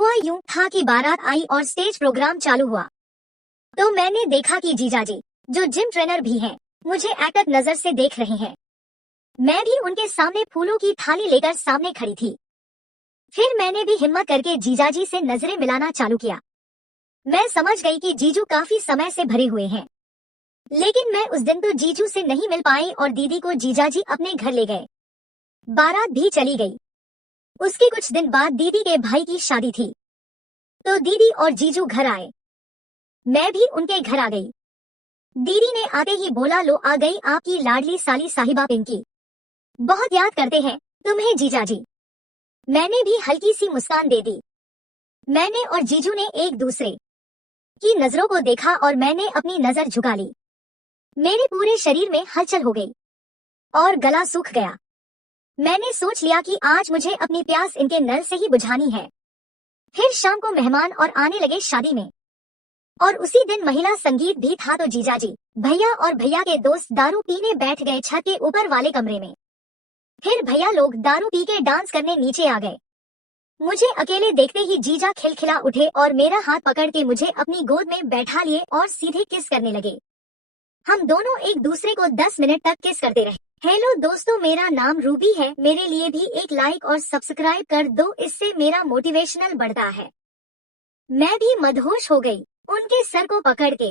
हुआ यूं था कि बारात आई और स्टेज प्रोग्राम चालू हुआ तो मैंने देखा कि जीजाजी, जो जिम ट्रेनर भी हैं, मुझे एकटक नजर से देख रहे हैं। मैं भी उनके सामने फूलों की थाली लेकर सामने खड़ी थी। फिर मैंने भी हिम्मत करके जीजाजी से नजरें मिलाना चालू किया। मैं समझ गई कि जीजू काफी समय से भरे हुए हैं, लेकिन मैं उस दिन तो जीजू से नहीं मिल पाई और दीदी को जीजाजी अपने घर ले गए। बारात भी चली गई। उसके कुछ दिन बाद दीदी के भाई की शादी थी, तो दीदी और जीजू घर आए। मैं भी उनके घर आ गई। दीदी ने आते ही बोला, लो आ गई आपकी लाडली साली साहिबा पिंकी, बहुत याद करते हैं तुम्हें जीजाजी। मैंने भी हल्की सी मुस्कान दे दी। मैंने और जीजू ने एक दूसरे की नजरों को देखा और मैंने अपनी नजर झुका ली। मेरे पूरे शरीर में हलचल हो गई और गला सूख गया। मैंने सोच लिया कि आज मुझे अपनी प्यास इनके नल से ही बुझानी है। फिर शाम को मेहमान और आने लगे शादी में, और उसी दिन महिला संगीत भी था। तो जीजाजी, भैया और भैया के दोस्त दारू पीने बैठ गए छत के ऊपर वाले कमरे में। फिर भैया लोग दारू पी के डांस करने नीचे आ गए। मुझे अकेले देखते ही जीजा खिलखिला उठे और मेरा हाथ पकड़ के मुझे अपनी गोद में बैठा लिए और सीधे किस करने लगे। हम दोनों एक दूसरे को 10 मिनट तक किस करते रहे। हेलो दोस्तों, मेरा नाम रूबी है। मेरे लिए भी एक लाइक और सब्सक्राइब कर दो, इससे मेरा मोटिवेशनल बढ़ता है। मैं भी मदहोश हो गई उनके सर को पकड़ के।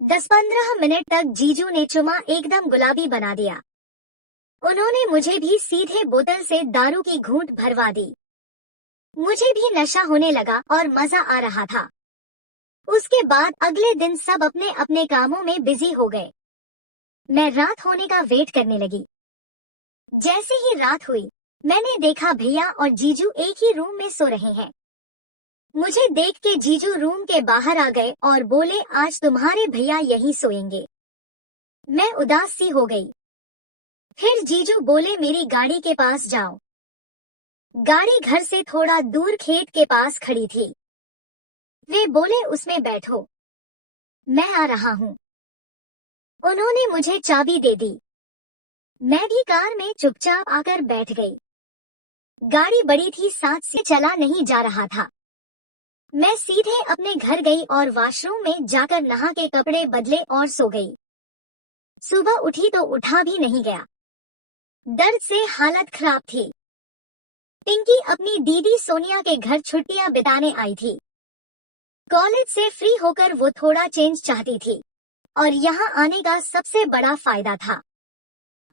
10-15 मिनट तक जीजू ने चुमा एकदम गुलाबी बना दिया। उन्होंने मुझे भी सीधे बोतल से दारू की घूंट भरवा दी। मुझे भी नशा होने लगा और मजा आ रहा था। उसके बाद अगले दिन सब अपने अपने कामों में बिजी हो गए। मैं रात होने का वेट करने लगी। जैसे ही रात हुई, मैंने देखा भैया और जीजू एक ही रूम में सो रहे हैं। मुझे देख के जीजू रूम के बाहर आ गए और बोले, आज तुम्हारे भैया यहीं सोएंगे। मैं उदास सी हो गई। फिर जीजू बोले, मेरी गाड़ी के पास जाओ। गाड़ी घर से थोड़ा दूर खेत के पास खड़ी थी। वे बोले, उसमें बैठो, मैं आ रहा हूँ। उन्होंने मुझे चाबी दे दी। मैं भी कार में चुपचाप आकर बैठ गई। गाड़ी बड़ी थी, साथ से चला नहीं जा रहा था। मैं सीधे अपने घर गई और वॉशरूम में जाकर नहा के कपड़े बदले और सो गई। सुबह उठी तो उठा भी नहीं गया। दर्द से हालत खराब थी। पिंकी अपनी दीदी सोनिया के घर छुट्टियां बिताने आई थी। कॉलेज से फ्री होकर वो थोड़ा चेंज चाहती थी, और यहाँ आने का सबसे बड़ा फायदा था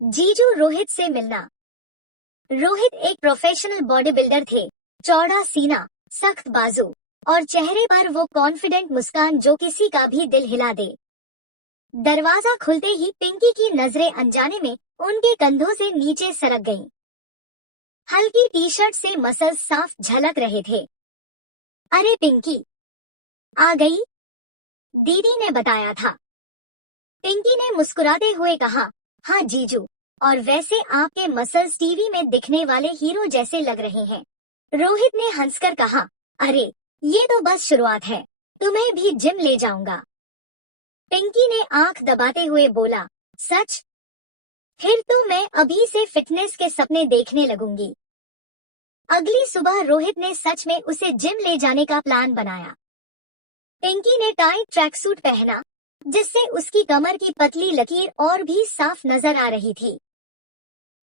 जीजू रोहित से मिलना। रोहित एक प्रोफेशनल बॉडी बिल्डर थे, चौड़ा सीना, सख्त बाजू और चेहरे पर वो कॉन्फिडेंट मुस्कान जो किसी का भी दिल हिला दे। दरवाजा खुलते ही पिंकी की नजरें अनजाने में उनके कंधों से नीचे सरक गईं। हल्की टी शर्ट से मसल्स साफ झलक रहे थे। अरे पिंकी, आ गई, दीदी ने बताया था। पिंकी ने मुस्कुराते हुए कहा, हाँ जीजू, और वैसे आपके मसल्स टीवी में दिखने वाले हीरो जैसे लग रहे हैं। रोहित ने हंसकर कहा, अरे ये तो बस शुरुआत है, तुम्हें भी जिम ले जाऊंगा। पिंकी ने आंख दबाते हुए बोला, सच? फिर तो मैं अभी से फिटनेस के सपने देखने लगूंगी। अगली सुबह रोहित ने सच में उसे जिम ले जाने का प्लान बनाया। पिंकी ने टाइट ट्रैक सूट पहना, जिससे उसकी कमर की पतली लकीर और भी साफ नजर आ रही थी।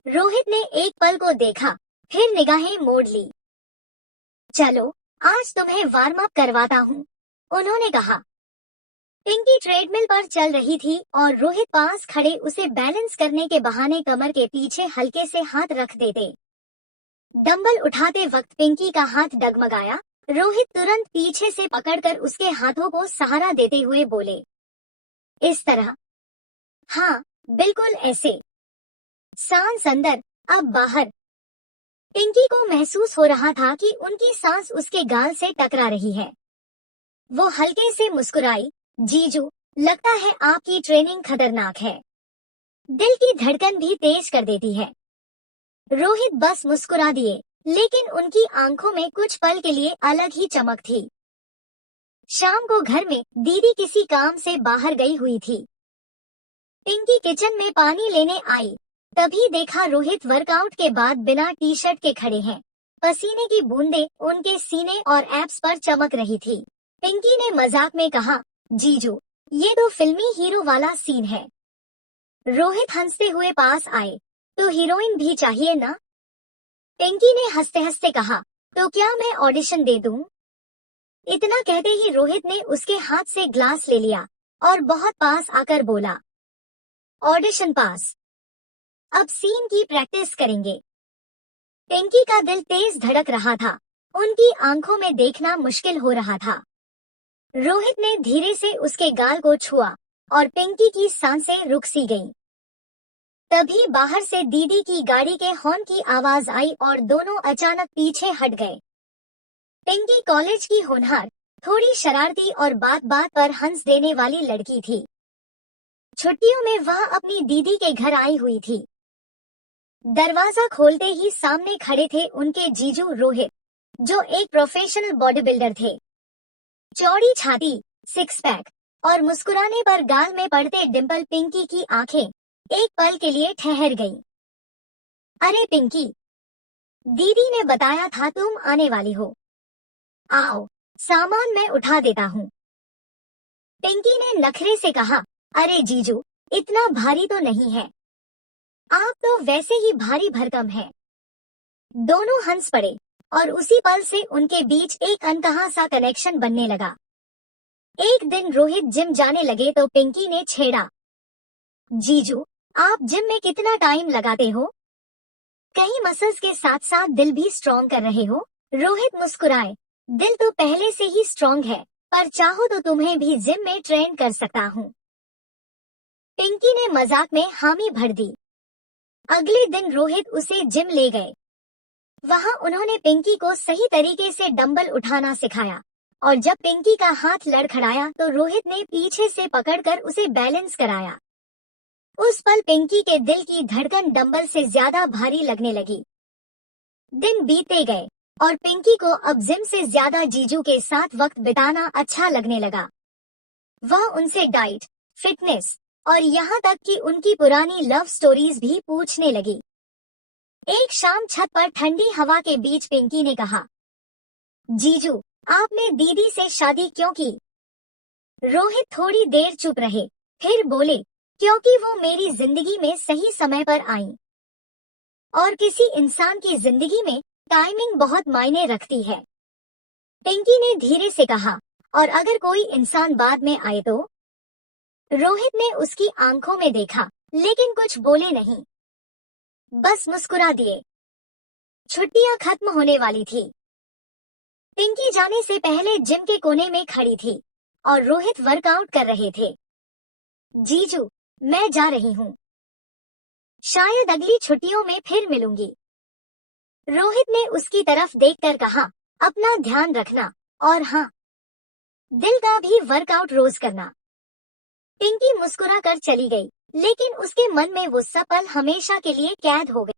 रोहित ने एक पल को देखा, फिर निगाहें मोड़ ली। चलो, आज तुम्हें वार्म अप करवाता हूँ, उन्होंने कहा। पिंकी ट्रेडमिल पर चल रही थी और रोहित पास खड़े उसे बैलेंस करने के बहाने कमर के पीछे हल्के से हाथ रख देते। डंबल उठाते वक्त पिंकी का हाथ डगमगाया। रोहित तुरंत पीछे से पकड़कर उसके हाथों को सहारा देते हुए बोले, इस तरह? हाँ, बिल्कुल ऐसे। सांस अंदर, अब बाहर। पिंकी को महसूस हो रहा था कि उनकी सांस उसके गाल से टकरा रही है। वो हल्के से मुस्कुराई, जीजू, लगता है आपकी ट्रेनिंग खतरनाक है, दिल की धड़कन भी तेज कर देती है। रोहित बस मुस्कुरा दिए, लेकिन उनकी आंखों में कुछ पल के लिए अलग ही चमक थी। शाम को घर में दीदी किसी काम से बाहर गई हुई थी। पिंकी किचन में पानी लेने आई, तभी देखा रोहित वर्कआउट के बाद बिना टी शर्ट के खड़े हैं। पसीने की बूंदें उनके सीने और एब्स पर चमक रही थी। पिंकी ने मजाक में कहा, जीजू, ये तो फिल्मी हीरो वाला सीन है। रोहित हंसते हुए पास आए, तो हीरोइन भी चाहिए ना? पिंकी ने हंसते हंसते कहा, तो क्या मैं ऑडिशन दे दूं? इतना कहते ही रोहित ने उसके हाथ से ग्लास ले लिया और बहुत पास आकर बोला, ऑडिशन पास। अब सीन की प्रैक्टिस करेंगे। पिंकी का दिल तेज धड़क रहा था, उनकी आंखों में देखना मुश्किल हो रहा था। रोहित ने धीरे से उसके गाल को छुआ और पिंकी की सांसें रुक सी गईं। तभी बाहर से दीदी की गाड़ी के हॉर्न की आवाज आई और दोनों अचानक पीछे हट गए। पिंकी कॉलेज की होनहार, थोड़ी शरारती और बात बात पर हंस देने वाली लड़की थी। छुट्टियों में वह अपनी दीदी के घर आई हुई थी। दरवाजा खोलते ही सामने खड़े थे उनके जीजू रोहित, जो एक प्रोफेशनल बॉडी बिल्डर थे। चौड़ी छाती, सिक्स पैक और मुस्कुराने पर गाल में पड़ते डिंपल पिंकी की आंखें एक पल के लिए ठहर गईं। अरे पिंकी, दीदी ने बताया था तुम आने वाली हो। आओ, सामान मैं उठा देता हूँ। पिंकी ने नखरे से कहा, अरे जीजू, इतना भारी तो नहीं है। आप तो वैसे ही भारी भरकम है। दोनों हंस पड़े और उसी पल से उनके बीच एक अनकहा सा कनेक्शन बनने लगा। एक दिन रोहित जिम जाने लगे तो पिंकी ने छेड़ा, जीजू, आप जिम में कितना टाइम लगाते हो? कहीं मसल्स के साथ साथ दिल भी स्ट्रॉन्ग कर रहे हो? रोहित मुस्कुराए, दिल तो पहले से ही स्ट्रॉन्ग है, पर चाहो तो तुम्हें भी जिम में ट्रेन कर सकता हूँ। पिंकी ने मजाक में हामी भर दी। अगले दिन रोहित उसे जिम ले गए। वहां उन्होंने पिंकी को सही तरीके से डंबल उठाना सिखाया और जब पिंकी का हाथ लड़खड़ाया तो रोहित ने पीछे से पकड़कर उसे बैलेंस कराया। उस पल पिंकी के दिल की धड़कन डंबल से ज्यादा भारी लगने लगी। दिन बीते गए और पिंकी को अब जिम से ज्यादा जीजू के साथ वक्त बिताना अच्छा लगने लगा। वह उनसे डाइट, फिटनेस और यहाँ तक कि उनकी पुरानी लव स्टोरीज भी पूछने लगी। एक शाम छत पर ठंडी हवा के बीच पिंकी ने कहा, जीजू, आपने दीदी से शादी क्यों की? रोहित थोड़ी देर चुप रहे, फिर बोले, क्योंकि वो मेरी जिंदगी में सही समय पर आई। और किसी इंसान की जिंदगी में टाइमिंग बहुत मायने रखती है। पिंकी ने धीरे से कहा, और अगर कोई इंसान बाद में आए तो? रोहित ने उसकी आंखों में देखा, लेकिन कुछ बोले नहीं, बस मुस्कुरा दिए। छुट्टियां खत्म होने वाली थी। पिंकी जाने से पहले जिम के कोने में खड़ी थी और रोहित वर्कआउट कर रहे थे। जीजू, मैं जा रही हूँ। शायद अगली छुट्टियों में फिर मिलूंगी। रोहित ने उसकी तरफ देखकर कहा, अपना ध्यान रखना और हाँ, दिल का भी वर्कआउट रोज करना। पिंकी मुस्कुरा कर चली गई, लेकिन उसके मन में वो सब पल हमेशा के लिए कैद हो गए।